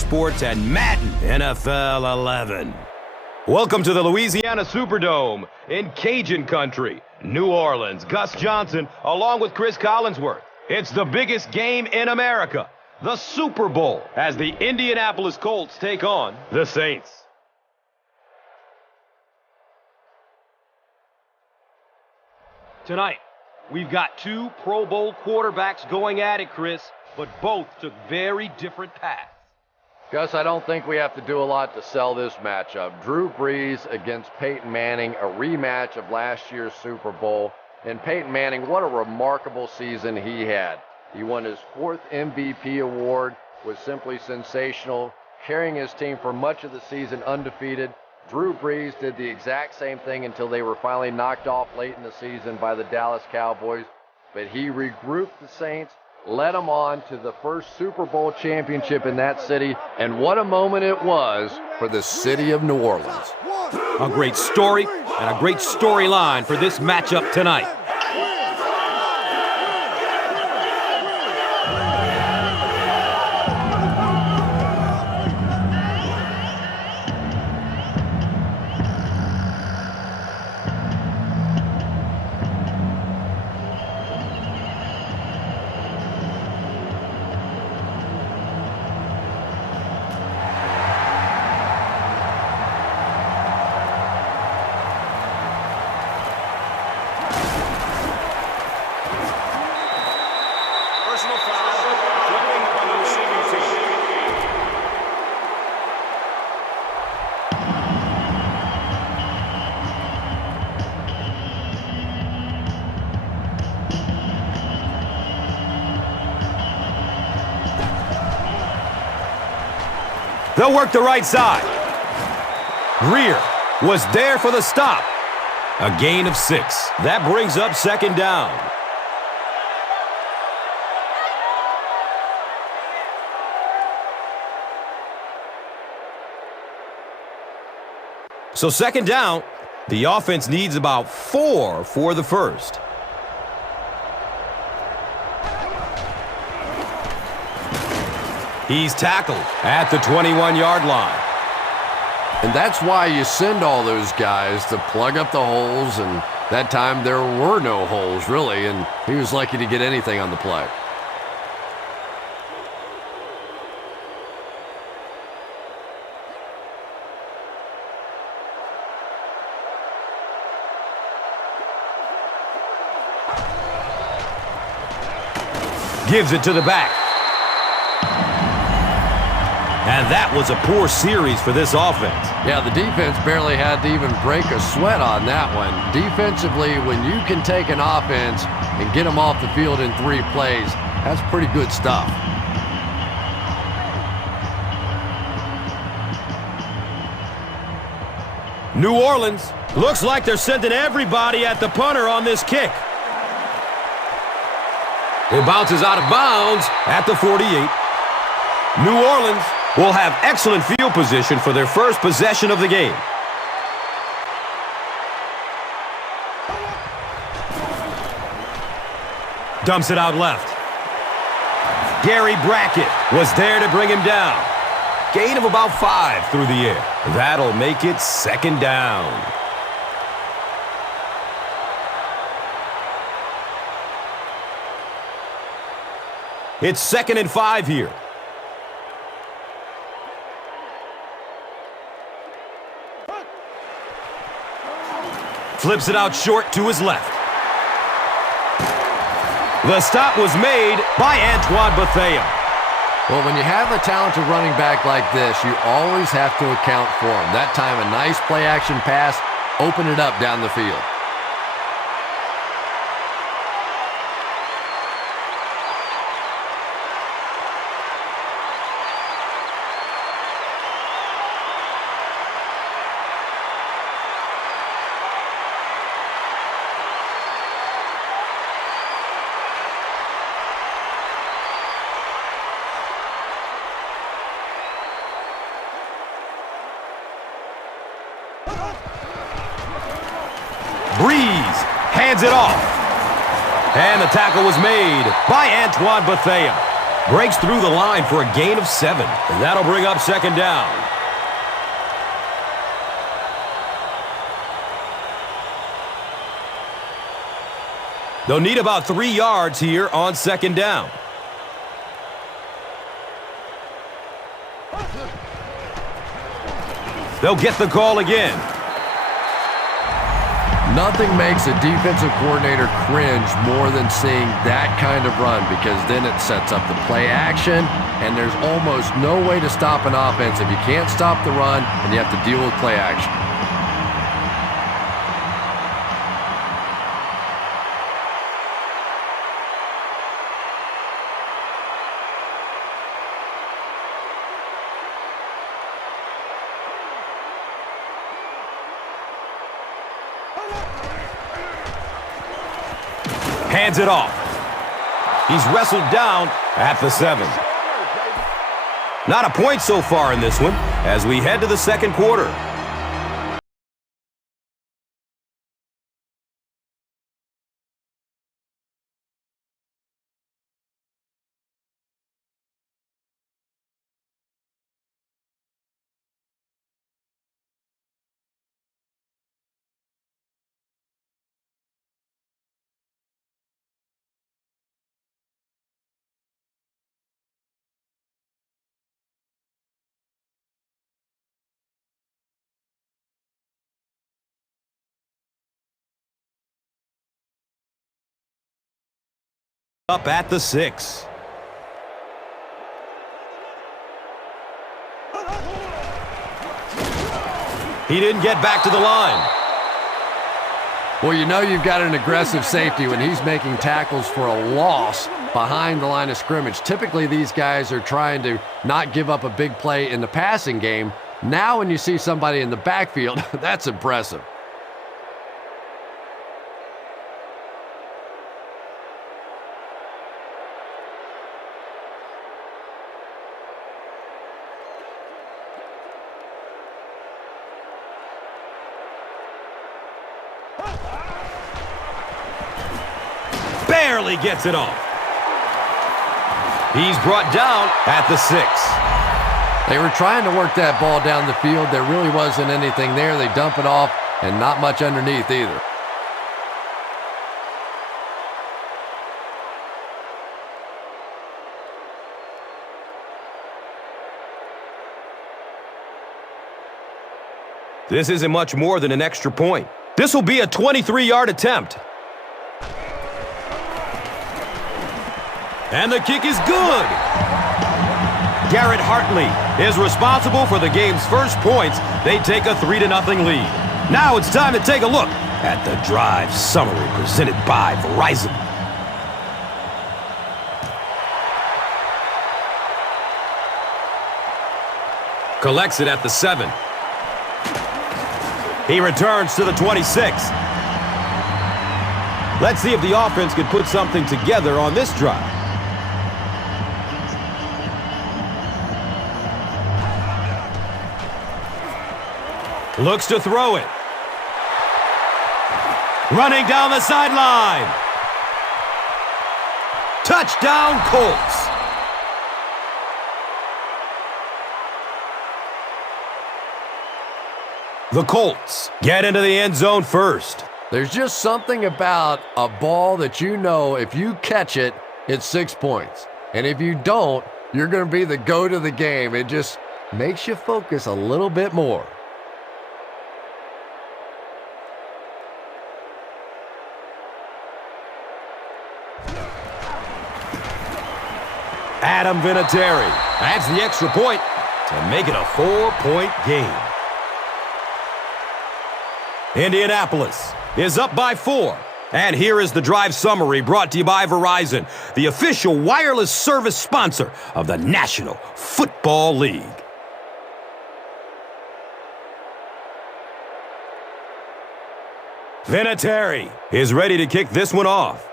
Motorsports and Madden NFL 11. Welcome to the Louisiana Superdome in Cajun country, New Orleans. Gus Johnson along with Cris Collinsworth. It's the biggest game in America, the Super Bowl, as the Indianapolis Colts take on the Saints. Tonight, we've got two Pro Bowl quarterbacks going at it, Cris, but both took very different paths. Gus, I don't think we have to do a lot to sell this matchup. Drew Brees against Peyton Manning, a rematch of last year's Super Bowl. And Peyton Manning, what a remarkable season he had. He won his 4th MVP award, was simply sensational, carrying his team for much of the season undefeated. Drew Brees did the exact same thing until they were finally knocked off late in the season by the Dallas Cowboys. But he regrouped the Saints, led them on to the first Super Bowl championship in that city, and what a moment it was for the city of New Orleans. A great story and a great storyline for this matchup tonight. They'll work the right side. Greer was there for the stop. A gain of 6. That brings up 2nd down. So 2nd down, the offense needs about 4 for the first. He's tackled at the 21-yard line. And that's why you send all those guys to plug up the holes, and that time there were no holes, really, and he was lucky to get anything on the play. Gives it to the back. And that was a poor series for this offense. Yeah, the defense barely had to even break a sweat on that one. Defensively, when you can take an offense and get them off the field in 3 plays, that's pretty good stuff. New Orleans looks like they're sending everybody at the punter on this kick. It bounces out of bounds at the 48. New Orleans will have excellent field position for their first possession of the game. Dumps it out left. Gary Brackett was there to bring him down. Gain of about 5 through the air. That'll make it 2nd down. It's 2nd and 5 here. Flips it out short to his left. The stop was made by Antoine Bethea. Well, when you have a talented running back like this, you always have to account for him. That time, a nice play-action pass opened it up down the field. Brees hands it off. And the tackle was made by Antoine Bethea. Breaks through the line for a gain of 7. And that'll bring up second down. They'll need about 3 yards here on second down. They'll get the call again. Nothing makes a defensive coordinator cringe more than seeing that kind of run, because then it sets up the play action, and there's almost no way to stop an offense if you can't stop the run and you have to deal with play action. Hands it off. He's wrestled down at the 7. Not a point so far in this one as we head to the second quarter. Up at the 6. He didn't get back to the line. Well, you know you've got an aggressive safety when he's making tackles for a loss behind the line of scrimmage. Typically, these guys are trying to not give up a big play in the passing game. Now when you see somebody in the backfield, that's impressive. Barely gets it off. He's brought down at the 6. They were trying to work that ball down the field. There really wasn't anything there. They dump it off, and not much underneath either. This isn't much more than an extra point. This will be a 23-yard attempt. And the kick is good. Garrett Hartley is responsible for the game's first points. They take a 3-0 lead. Now it's time to take a look at the drive summary presented by Verizon. Collects it at the 7. He returns to the 26. Let's see if the offense can put something together on this drive. Looks to throw it. Running down the sideline. Touchdown, Colts. The Colts get into the end zone first. There's just something about a ball that you know if you catch it, it's 6 points. And if you don't, you're going to be the goat of the game. It just makes you focus a little bit more. Adam Vinatieri adds the extra point to make it a 4-point game. Indianapolis is up by 4. And here is the drive summary brought to you by Verizon, the official wireless service sponsor of the National Football League. Vinatieri is ready to kick this one off.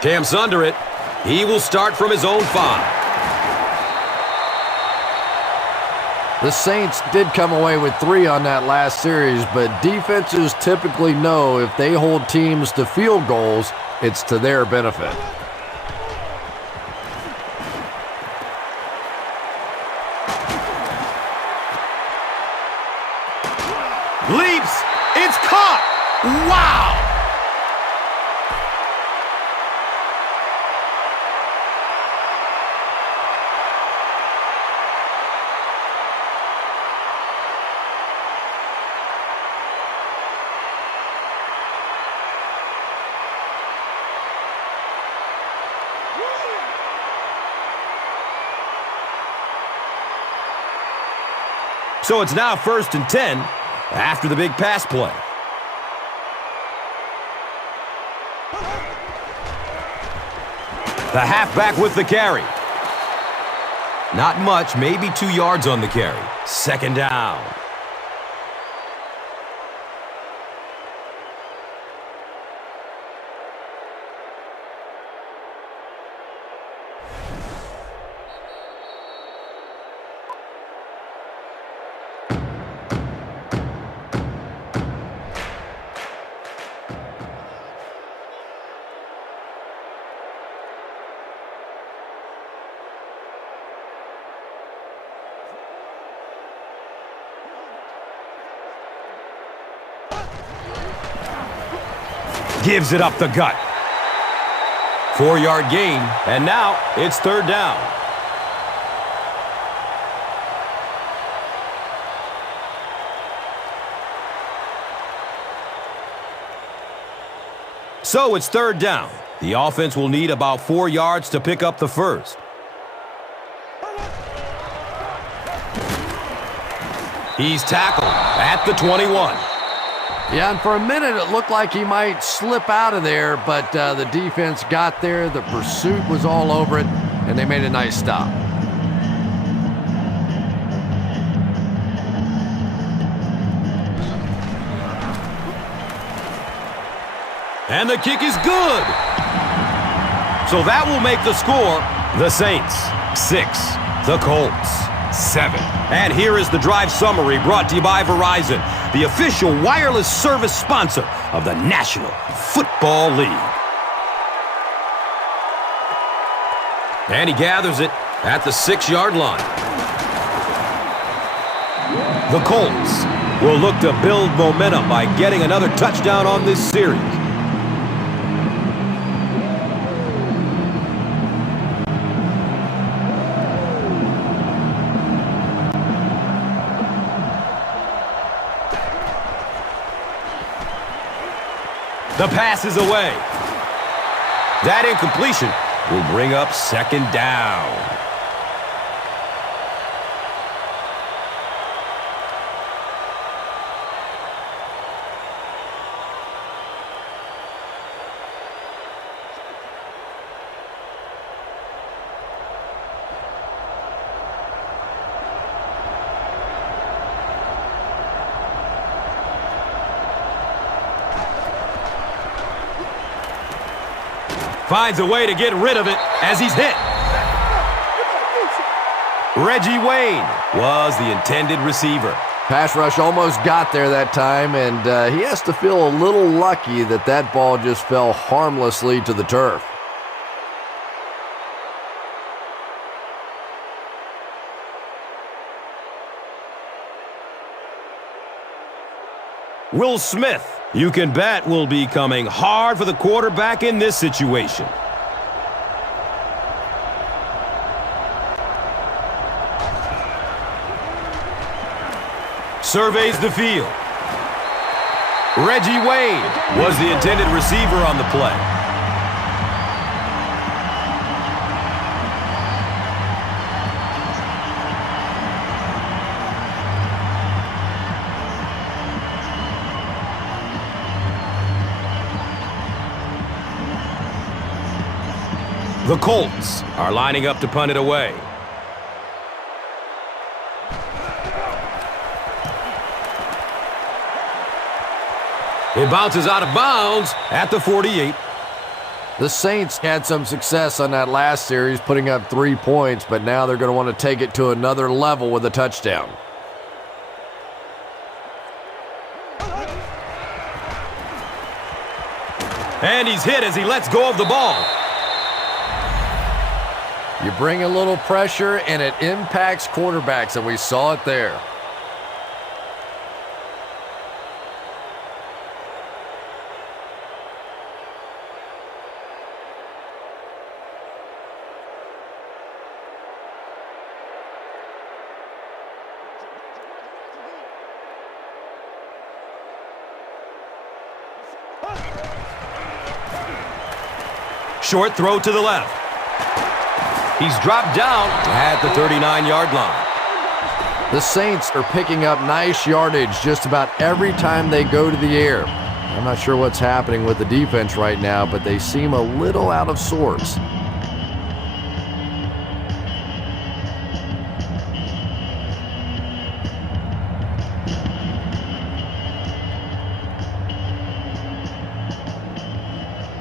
Camps under it. He will start from his own 5. The Saints did come away with 3 on that last series, but defenses typically know if they hold teams to field goals, it's to their benefit. Leaps. It's caught. Wow. So it's now 1st and 10 after the big pass play. The halfback with the carry. Not much, maybe 2 yards on the carry. 2nd down. Gives it up the gut. 4-yard gain, and now it's 3rd down. So it's 3rd down. The offense will need about 4 yards to pick up the first. He's tackled at the 21. Yeah, and for a minute it looked like he might slip out of there, but the defense got there, the pursuit was all over it, and they made a nice stop. And the kick is good. So that will make the score the Saints 6, the Colts 7. And here is the drive summary brought to you by Verizon, the official wireless service sponsor of the National Football League. And he gathers it at the 6-yard line. The Colts will look to build momentum by getting another touchdown on this series. The pass is away. That incompletion will bring up 2nd down. Finds a way to get rid of it as he's hit. Reggie Wayne was the intended receiver. Pass rush almost got there that time, and he has to feel a little lucky that that ball just fell harmlessly to the turf. Will Smith, you can bet, will be coming hard for the quarterback in this situation. Surveys the field. Reggie Wayne was the intended receiver on the play. The Colts are lining up to punt it away. It bounces out of bounds at the 48. The Saints had some success on that last series, putting up 3 points, but now they're going to want to take it to another level with a touchdown. And he's hit as he lets go of the ball. You bring a little pressure, and it impacts quarterbacks, and we saw it there. Short throw to the left. He's dropped down at the 39-yard line. The Saints are picking up nice yardage just about every time they go to the air. I'm not sure what's happening with the defense right now, but they seem a little out of sorts.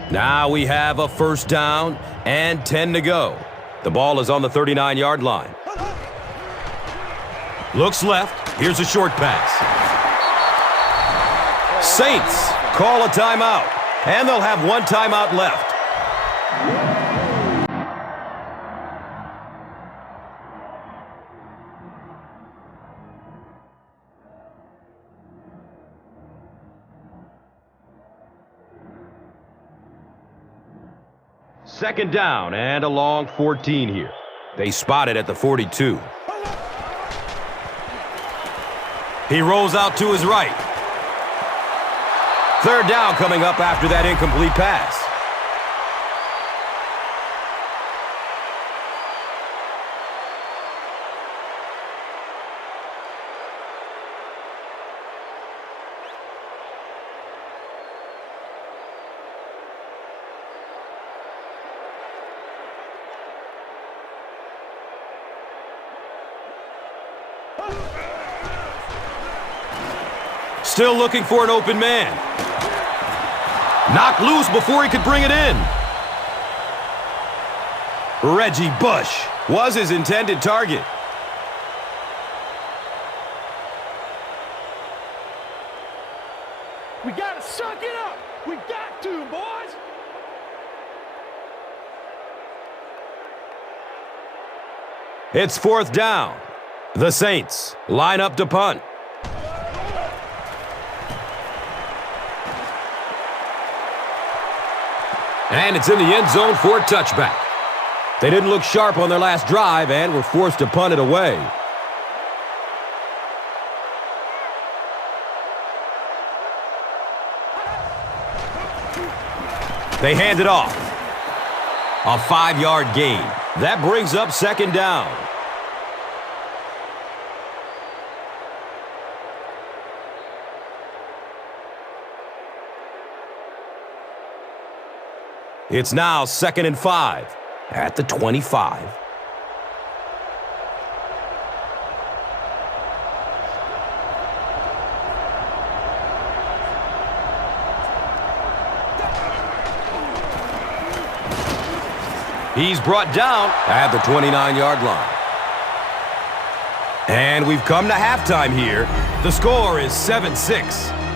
Now we have a first down and 10 to go. The ball is on the 39-yard line. Looks left. Here's a short pass. Saints call a timeout, and they'll have one timeout left. Second down and a long 14 here. They spot it at the 42. He rolls out to his right. Third down coming up after that incomplete pass. Still looking for an open man. Knocked loose before he could bring it in. Reggie Bush was his intended target. We gotta suck it up. We got to, boys. It's fourth down. The Saints line up to punt. And it's in the end zone for a touchback. They didn't look sharp on their last drive and were forced to punt it away. They hand it off. A 5-yard gain. That brings up second down. It's now 2nd and 5 at the 25. He's brought down at the 29-yard line. And we've come to halftime here. The score is 7-6.